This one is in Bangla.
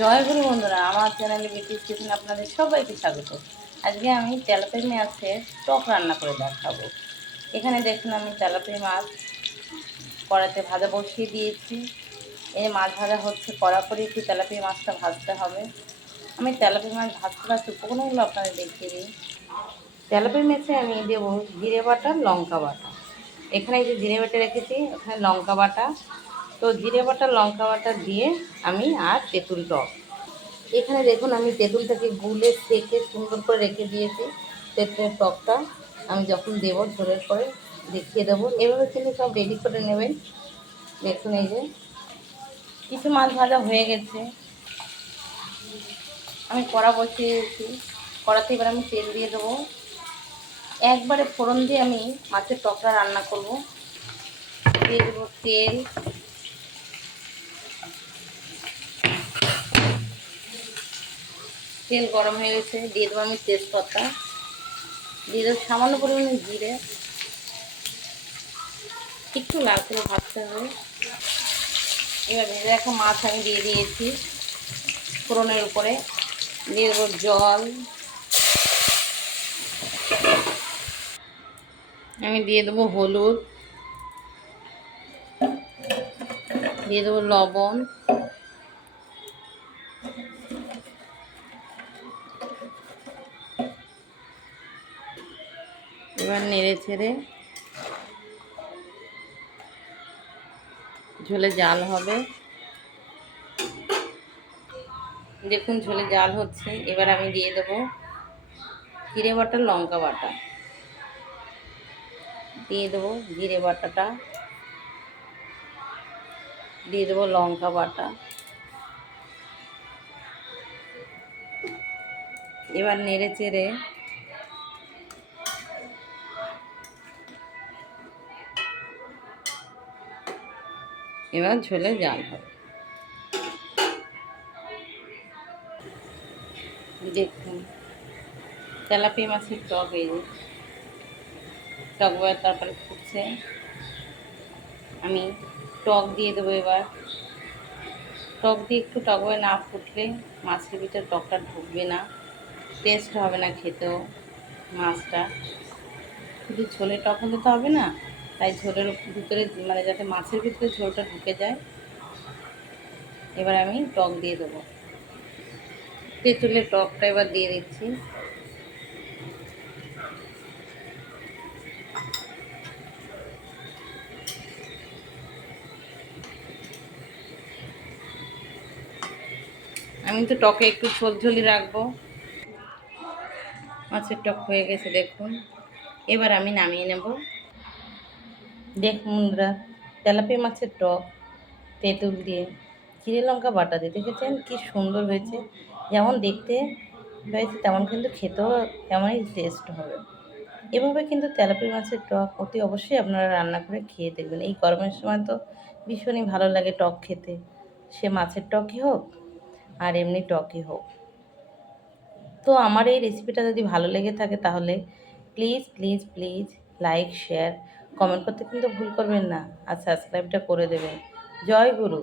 জয় গুরু বন্ধুরা, আমার চ্যানেলে বিটিস কিচেনে আপনাদের সবাইকে স্বাগত। আজকে আমি তেলাপিয়া মাছের টক রান্না করে দেখাবো। এখানে দেখুন আমি তেলাপিয়া মাছ কড়াইতে ভাজা বসিয়ে দিয়েছি। এই মাছ ভাজা হচ্ছে, কড়া করে একটু তেলাপিয়া মাছটা ভাজতে হবে। আমি তেলাপিয়া মাছ ভাজতে ভাজতে উপকরণগুলো আপনাদের দেখিয়ে দিই। তেলাপিয়া মাছে আমি দেবো জিরে বাটা, লঙ্কা বাটা। এখানে যে জিরে বাটা রেখেছি, ওখানে লঙ্কা বাটা। তো জিরে বাটা, লঙ্কা বাটা দিয়ে আমি আর তেঁতুল টক। এখানে দেখুন আমি তেঁতুলটাকে গুলে সেকে সুন্দর করে রেখে দিয়েছি। তেঁতুলের টকটা আমি যখন দেবো ঝোলের পরে দেখিয়ে দেবো। এভাবে কিন্তু সব রেডি করে নেবেন। দেখুন এই যে কিছু মাছ ভাজা হয়ে গেছে, আমি কড়া বসিয়েছি। কড়াতে এবার আমি তেল দিয়ে দেবো। একবারে ফোড়ন দিয়ে আমি মাছের টকটা রান্না করব। দিয়ে দেবো তেল, তেল গরম হয়ে গেছে। দিয়ে দেবো আমি তেজপাতা, দিয়ে দেবো সামান্য পরিমাণে জিরে, একটু লাল করে ভাজতে হবে। এবার ভেজে রাখা মাছ আমি দিয়ে দিয়েছি ফোড়নের উপরে। দিয়ে দেবো জল, আমি দিয়ে দেবো হলুদ, দিয়ে দেবো লবণ, এবার নেড়ে ছেড়ে ঝোলে জাল হবে। দেখুন ঝোলে জাল হচ্ছে। এবার আমি দিয়ে দেবো জিরে বাটা, লঙ্কা বাটা, দিয়ে দেবো জিরে বাটাটা, দিয়ে দেবো লঙ্কা বাটা। এবার নেড়ে চেড়ে এবার ঝোলে জাল হবে। দেখুন তেলাপিয়া মাছের টক, এই যে টক বয়ার তারপরে ফুটছে। আমি টক দিয়ে দেবো। এবার টক দিয়ে একটু টক বয়া না ফুটলে মাছের ভিতরে টকটা ঢুকবে না, টেস্ট হবে না খেতেও মাছটা। শুধু ঝোলে টক হলে তো হবে না, তাই ঝোলের ভিতরে মানে যাতে মাছের ভিতরে ঝোলটা ঢুকে যায়। এবার আমি টক দিয়ে দেবো। তেঁতুলের টকটা এবার দিয়ে দিচ্ছি। আমি তো টকে একটু ঝোলঝোলি রাখবো। মাছের টক হয়ে গেছে দেখুন। এবার আমি নামিয়ে নেব। দেখুন বন্ধুরা, তেলাপিয়া মাছের টক তেঁতুল দিয়ে জিরে লঙ্কা বাটা দিয়ে দেখেছেন কি সুন্দর হয়েছে। যেমন দেখতে হয়েছে তেমন কিন্তু খেতেও তেমনই টেস্ট হবে। এভাবে কিন্তু তেলাপিয়া মাছের টক অতি অবশ্যই আপনারা রান্না করে খেয়ে দেখবেন। এই গরমের সময় তো ভীষণই ভালো লাগে টক খেতে, সে মাছের টকই হোক আর এমনি টকই হোক। তো আমার এই রেসিপিটা যদি ভালো লেগে থাকে তাহলে please please please like, share, comment করতে কিন্তু ভুল করবেন না, আর সাবস্ক্রাইবটা করে দেবেন। জয় গুরু।